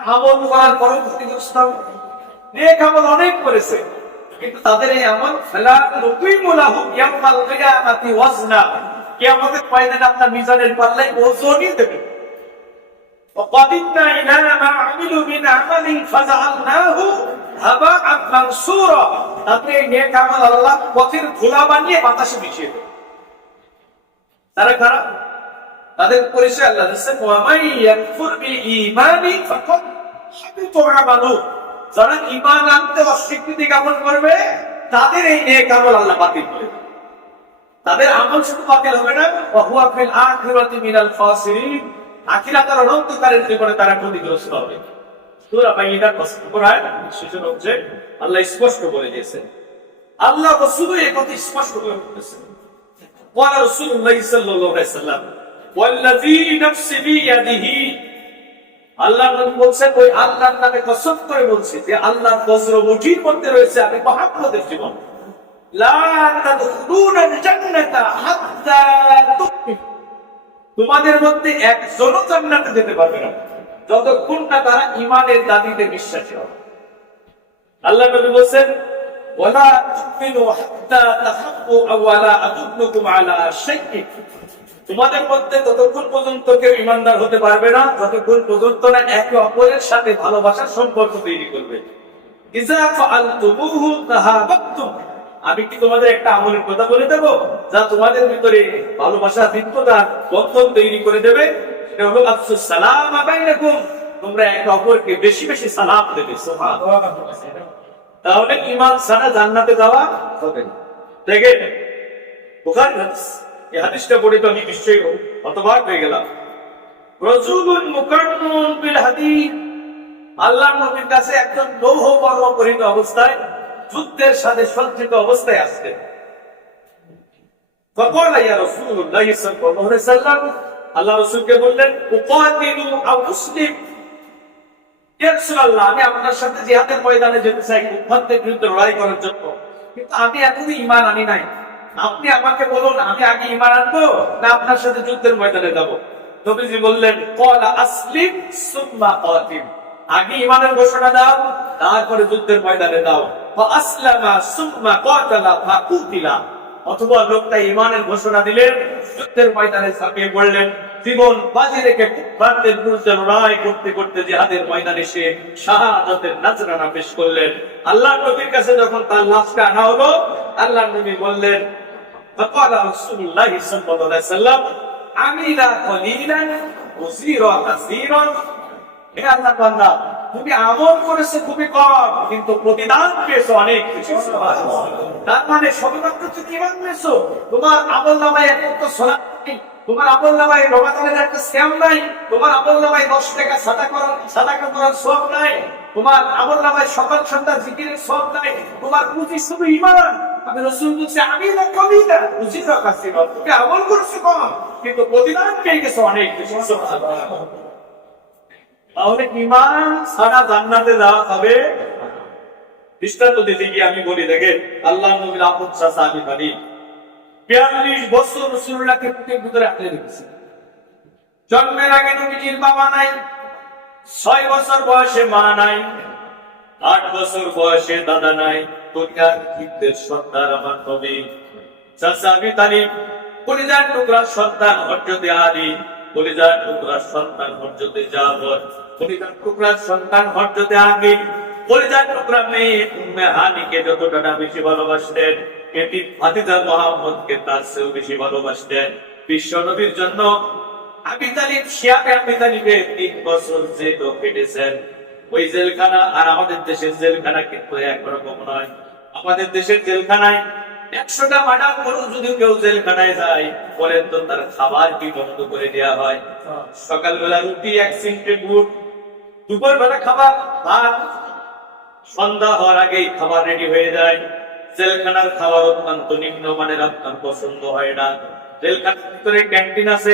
আমল করার পরও ক্ষতিগ্রস্ত হবে নেক আমল অনেক করেছে কিন্তু তাদের এই আমল ফেলা নতুইমুলাহু ইয়ামাল কিয়ামাতি ওয়াজনা কিয়ামতের ময়দানে আপনার মিজানের পাল্লায় ওজনই দেবে وقدمنا إلى ما عملوا من عمل فجعلناه هباء منصورا তাতে নেক আমল আল্লাহ পথের ধুলা বানিয়ে বাতাসে মিশিয়ে দেবে তারা খারাপ তাদের পরিচয় আল্লাহ দিচ্ছে যারা আনতে অস্বীকৃতি করবে, তাদের এই আল্লাহ বাতিল করে তাদের আমল শুধু বাতিল হবে না আখিরাতি মিনাল জীবনে তারা ক্ষতিগ্রস্ত হবে। প্রশ্ন করায় সেজন্য হচ্ছে আল্লাহ স্পষ্ট বলে দিয়েছেন। আল্লাহ রাসূল এই কথা স্পষ্ট করে عليه وسلم والذي نفسي بيده আল্লাহ নবী বলছেন ওই আল্লাহর নামে কসম করে বলছি যে আল্লাহর বজ্র মুঠির মধ্যে রয়েছে আমি মহাপ্রদের জীবন লা তাদখুলুনাল জান্নাতা হাত্তা তুমিনু তোমাদের মধ্যে একজনও জান্নাতে যেতে পারবে না যতক্ষণ না তারা ইমানের দাবিতে বিশ্বাসী হবে আল্লাহ নবী বলেন ওয়ালা তুমিনু হাত্তা তাহাব্বু আওয়ালা আদুল্লুকুম আলা শাইইন তোমাদের মধ্যে ততক্ষণ পর্যন্ত কেউ ইমানদার হতে পারবে না যতক্ষণ পর্যন্ত না একে অপরের সাথে ভালোবাসার সম্পর্ক তৈরি করবে। আমি কি তোমাদের একটা আমলের কথা বলে দেব? যা তোমাদের ভিতরে ভালোবাসা, মিত্রতা, বন্ধন তৈরি করে দেবে। সালাম তোমরা একে অপরকে বেশি বেশি সালাম দেবে তাহলে ইমান ছাড়া জান্নাতে যাওয়া হবে না। দেখে বুখারী হাদিস। এই হাদিসটা পড়ে তো আমি নিশ্চয়ই হতবাক হয়ে গেলাম রসুলুন মুকাররুন বিল হাদিস আল্লাহর নবীর কাছে একজন লৌহ কর্ম পরিণত অবস্থায় যুদ্ধের সাথে সজ্জিত অবস্থায় আসতেন فقال يا رسول الله صلى الله عليه وسلم আল্লাহ রসুলকে বললেন উকাতিলু আও মুসলিম ইয়া রাসূলুল্লাহ আমি আপনার সাথে জিহাদের ময়দানে যেতে চাই কুফারদের বিরুদ্ধে লড়াই করার জন্য কিন্তু আমি এখনো ঈমান আনি নাই আপনি আমাকে বলুন, আমি আগে ঈমান আনব না আপনার সাথে যুদ্ধের ময়দানে যাব? নবীজি বললেন ক্বালা আসলিম সুম্মা কাতিল আগে ঈমানের ঘোষণা দাও, তারপরে যুদ্ধের ময়দানে দাও আসলামা সুম্মা কাতালা ফাকুতিলা অথবা লোকটা ইমানের ঘোষণা দিলেন, যুদ্ধের ময়দানে ঝাঁপিয়ে পড়লেন। জীবন বাজি রেখে কুফফারদের বিরুদ্ধে লড়াই করতে করতে জিহাদের ময়দানে সে শাহাদাতের নাজরানা পেশ করলেন। আল্লাহ নবীর কাছে যখন তার লাশটা আনা হলো আল্লাহ নবী বললেন فقال رسول الله صلى الله عليه وسلم عمل قليلا وزير كثيرا হে আল্লাহ বান্দা তুমি আমল করেছো খুবই কম কিন্তু প্রতিদান পেয়েছো অনেক বেশি তার মানে সবেমাত্র তুমি ইমান পেয়েছো তোমার আমল নামায় এত সলাপ নেই তোমার আমল নামায় রমাদানের একটা শ্যাম নাই তোমার আমল নামায় দশ টাকা সাদা করার সাদাকা করার সব নাই তোমার আমল নামায় সকাল সন্ধ্যা জিকিরের সব নাই তোমার পুঁজি শুধু ইমান আমি রসুল বলছি, আমি না না কাছে তুমি আমল কম, কিন্তু প্রতিদান পেয়ে অনেক তাহলে ইমান সারা জান্নাতে হবে? দৃষ্টান্ত দিতে গিয়ে আমি বলি, দেখেন আল্লাহ নবীর আপন চাষা আমি জানি। বিয়াল্লিশ বছর রসুল্লাহকে ভিতরে আঁকলে রেখেছি। জন্মের আগে নবীজির বাবা নাই, ছয় বছর বয়সে মা নাই, আট বছর বয়সে দাদা নাই দুনিয়ার সন্তান আমার নবী। পরিজার টুকরা সন্তান হরজতে কলিজার টুকরার সন্তান হরজতে কলিজার টুকরার সন্তান হরজতে কলিজার টুকরা মেয়ে উম্মে হানিকে যতটা বেশি ভালোবাসতেন, এটি ফাতিজা মোহাম্মদকে তার চেয়েও বেশি ভালোবাসতেন। বিশ্ব নবীর জন্য আমি তালিব শিয়াকে আমি তালিবে তিন বছর জেলও কেটেছেন। ওই জেলখানা আর আমাদের দেশের জেলখানা কিন্তু একরকম নয়। আমাদের দেশের জেলখানায় একশোটা মার্ডার করুন যদি কেউ জেলখানায় যায়। বলেন তো তার খাবার কি বন্ধ করে দেওয়া হয়? সকালবেলা রুটি, এক সিমটে গুড়, দুপুর বেলা খাবার, ভাত, সন্ধ্যা হওয়ার আগেই খাবার রেডি হয়ে যায়। জেলখানার খাবার অত্যন্ত নিম্নমানের আপনার পছন্দ হয় না জেলখানার ভিতরে ক্যান্টিন আছে।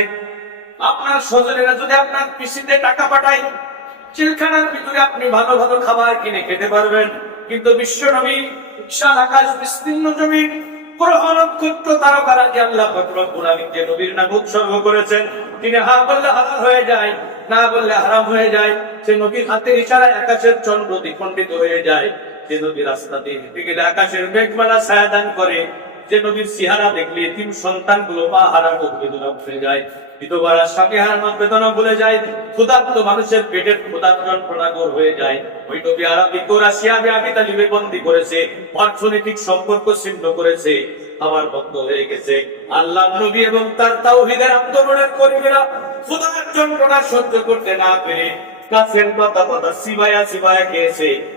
আপনার স্বজনেরা যদি আপনার পিসিতে টাকা পাঠায়, জেলখানার ভিতরে আপনি ভালো ভালো খাবার কিনে খেতে পারবেন। কিন্তু বিশ্ব নবী বিশাল আকাশ, বিস্তীর্ণ জমিন উৎসর্গ করেছেন, তিনি হা বললে হয়ে যায়, না বললে হয়ে যায়। আকাশের চন্দ্র দ্বিখণ্ডিত হয়ে যায়। যে নবী রাস্তা দিয়ে হেঁটে গেলে আকাশের মেঘমালা ছায়াদান করে। যে নদীর চেহারা দেখলে তিন সন্তানগুলো মা হারানো বেদনা ভুলে যায়। বিধবারা স্বামী হারানোর বেদনা ভুলে যায়। ক্ষুধার্ত মানুষের পেটের ক্ষুধার যন্ত্রণাগর হয়ে যায়। ওই নবী আরবি করেছে। অর্থনৈতিক সম্পর্ক ছিন্ন করেছে। আমার হয়ে গেছে। আল্লাহ নবী এবং তার তাওহীদের আন্দোলনের কর্মীরা ক্ষুধার যন্ত্রণা সহ্য করতে না পেরে গাছের পাতা পাতা সিবায়া সিবায়া খেয়েছে।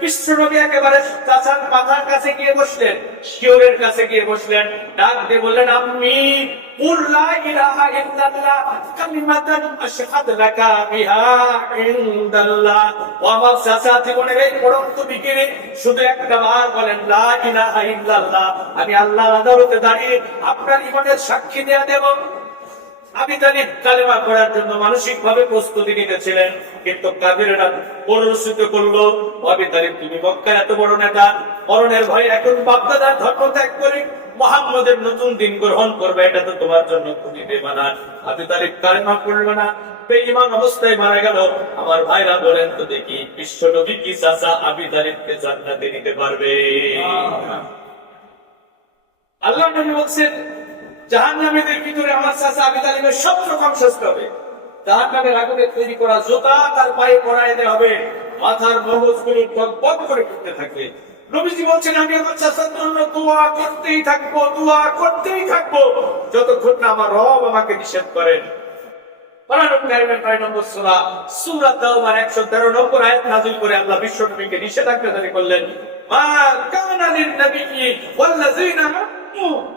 বিশ্বনবী একেবারে চাচার মাথার কাছে গিয়ে বসলেন শিওরের কাছে গিয়ে বসলেন ডাক দিয়ে বললেন আমি قل لا إله إلا الله كلمة أشهد لك بها عند الله وما সাথে মনে রে পড়ন্ত বিকেলে শুধু একটা বার বলেন লা ইলাহা ইল্লাল্লাহ আমি আল্লাহর আদালতে দাঁড়িয়ে আপনার ইমানের সাক্ষী দেয়া দেব আমি তালিব কালেমা করার জন্য মানসিক ভাবে প্রস্তুতি নিতেছিলেন কিন্তু কাবিরেরা করল আমি তালিব তুমি এত বড় নেতা ভয় এখন বাপদাদার ধর্ম ত্যাগ করে মোহাম্মদের নতুন দিন গ্রহণ করবে এটা তো তোমার জন্য খুবই বেমানার আমি তালিব কালেমা করল না বেঈমান অবস্থায় মারা গেল। আমার ভাইরা বলেন তো দেখি বিশ্ব নবী কি চাচা আমি তালিবকে জান্নাতে নিতে পারবে? আল্লাহ নবী বলছেন জাহান্নামীদের ভিতরে আমার চাচা আবি তালিবের সব রকম শাস্তি হবে। জাহান্নামের আগুনে তৈরি করা জোতা তার পায়ে পরায় দেওয়া হবে। মাথার মগজগুলো টকবক করে করতে থাকবে। থাকব, দোয়া করতেই থাকব। যতক্ষণ না আমার রব আমাকে নিষেধ করেন। নম্বর সূরা সূরা তাওবার 113 নম্বর আয়াত নাযিল করে আল্লাহ বিশ্ব নবীকে নিষেধাজ্ঞা করলেন। মা কানা লিন নাবিয়্যি ওয়াল্লাযীনা আমানু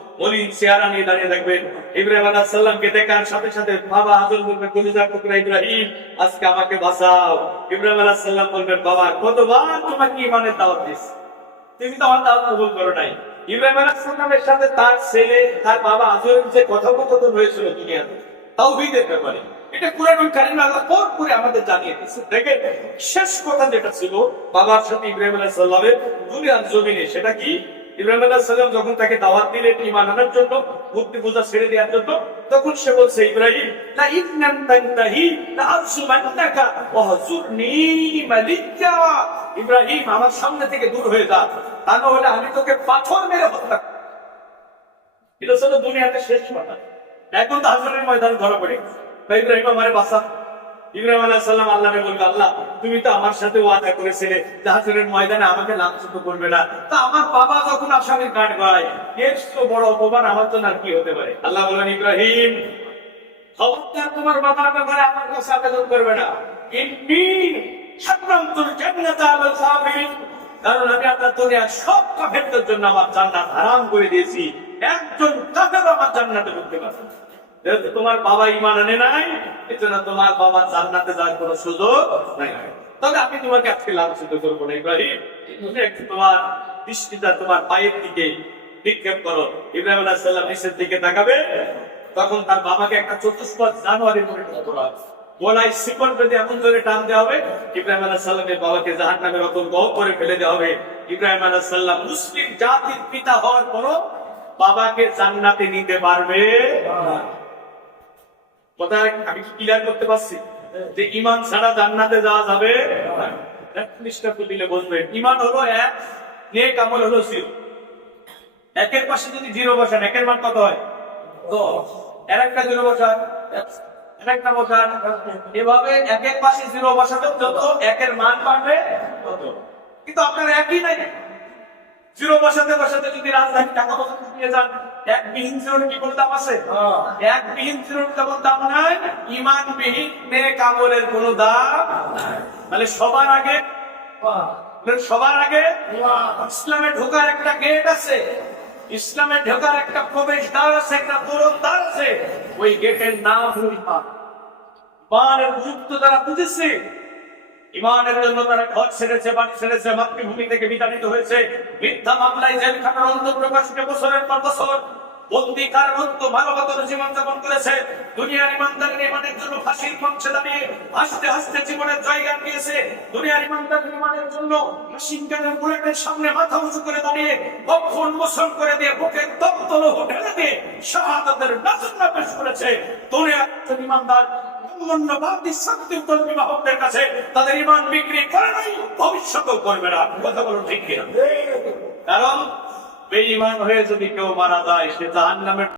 চেহারা নিয়ে দাঁড়িয়ে ইব্রাহিম সালামকে দেখার সাথে সাথে বাবা টুকরা ইব্রাহিম, আজকে আমাকে বাঁচাও। ইব্রাহিম সালাম বলবেন, বাবা, কতবার তোমাকে ইমানের দাওয়াত দিস তুমি তো আমার দাওয়াত কবুল করো নাই। ইব্রাহিম সালামের সাথে তার ছেলে, তার বাবা আজরের যে কথোপকথন হয়েছিল দুনিয়াতে ব্যাপারে, এটা আল্লাহ করে আমাদের জানিয়ে দেখেন, শেষ কথা যেটা ছিল, বাবার সাথে ইব্রাহিম আলাইহিস সালামের দুনিয়ার জমিনে, সেটা কি? ইব্রাহিম আলাইহিস সালাম যখন তাকে দাওয়াত দিলেন ঈমান আনার জন্য পূজা ছেড়ে দেওয়ার জন্য, তখন সে বলছে, ইব্রাহিম লা ইন্নাম তানতাহি মালিকা। ইব্রাহিম, আমার সামনে থেকে দূর হয়ে যা, তা না হলে আমি তোকে পাথর মেরে হত্যা। এটা ছিল দুনিয়াতে শেষ কথা। এখন তো হাসরের ময়দান ধরা পড়ে ইব্রাহিম আমারে বাসা ইব্রাহিম আল্লাহকে বলবে, আল্লাহ, তুমি তো আমার সাথে ওয়াদা করেছিলে হাসরের ময়দানে আমাকে লাঞ্ছিত করবে না। তা আমার বাবা যখন কাঠ এর তো বড় অপমান আমার জন্য আর কি হতে পারে? আল্লাহ বলেন, ইব্রাহিম, খবরদার তোমার বাবার ব্যাপারে আমার কাছে আবেদন করবে না। ইন্নি কাফিরিন কারণ আমি আপনার দুনিয়ার সব কাফেরদের জন্য আমার জান্নাত হারাম করে দিয়েছি। একজন কাফের আমার জান্নাতে ঢুকতে পারবে। যেহেতু তোমার বাবা ইমান আনে নাই, এজন্য তোমার বাবা জান্নাতে যাওয়ার কোনো সুযোগ নাই। তবে আমি তোমাকে আজকে লাঞ্ছিত করব না, ইব্রাহিম। একটু তোমার দৃষ্টিটা তোমার পায়ের দিকে নিক্ষেপ করো। ইব্রাহিম আলাইহিস সালাম নিচের দিকে তাকাবে, তখন তার বাবাকে একটা চতুষ্পদ জানুয়ারি শিকল এমন করে টান দেওয়া হবে, ইব্রাহিম আলাহ সাল্লামের বাবাকে জাহান গহ করে ফেলে দেওয়া হবে। ইব্রাহিম আলাহ সাল্লাম মুসলিম জাতির পিতা হওয়ার পরও বাবাকে জান্নাতে নিতে পারবে না। কথা আমি ক্লিয়ার করতে পারছি? যে ইমান ছাড়া জান্নাতে যাওয়া যাবে হলো এক আমল হলো একের পাশে যদি জিরো বসান, একের মান কত হয়? একটা জিরো বসান একটা বসান। এভাবে পাশে জিরো একের মান বাড়বে কিন্তু আপনার একই নাই। জিরো বসাতে বসাতে যদি রাজধানী টাকা পয়সা নিয়ে যান এক বিহীন জিরোর কি কোনো দাম আছে? এক বিহীন জিরোর তেমন দাম নাই ইমান বিহীন নেক আমলের কোনো দাম তাহলে সবার আগে সবার আগে ইসলামে ঢোকার একটা গেট আছে। ইসলামে ঢোকার একটা প্রবেশ দ্বার আছে একটা তোরণ দ্বার আছে। ওই গেটের নাম হল ইমান। ইমানের গুরুত্ব তারা বুঝেছে। ইমানের জন্য তারা ঘর ছেড়েছে, বাড়ি ছেড়েছে, মাতৃভূমি থেকে বিতাড়িত হয়েছে। মিথ্যা মামলায় জেলখানার অন্ত প্রকাশিত বছরের পর বছর বন্দি কারারুদ্ধ মানবতার জীবন যাপন করেছে। দুনিয়ার ইমানদার ইমানের জন্য ফাঁসির মঞ্চে দাঁড়িয়ে হাসতে হাসতে জীবনের জায়গা নিয়েছে। দুনিয়ার ইমানদার ইমানের জন্য মেশিন গানের বুলেটের সামনে মাথা উঁচু করে দাঁড়িয়ে বক্ষ উন্মোচন করে দিয়ে বুকে তপ্ত লোহ ঢেলে দিয়ে শাহাদাতের নাজন্না পেশ করেছে। দুনিয়ার ইমানদার কাছে তাদের ইমান বিক্রি করে নাই ভবিষ্যতেও করবে না। কথা বলো ঠিক কিনা? কারণ বেঈমান হয়ে যদি কেউ মারা যায় সে জাহান্নামের